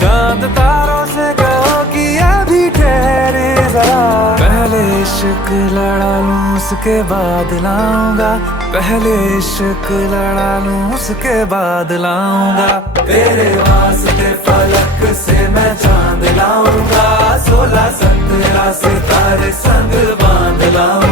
चांद तारों से कहो कि अभी ठहरे जरा। पहले इश्क लड़ा लूं उसके बाद लाऊंगा, पहले इश्क लड़ा लूं उसके बाद लाऊंगा। तेरे वास्ते फलक से मैं चांद लाऊंगा, 16 17 सितारे संग बांध लाऊंगा।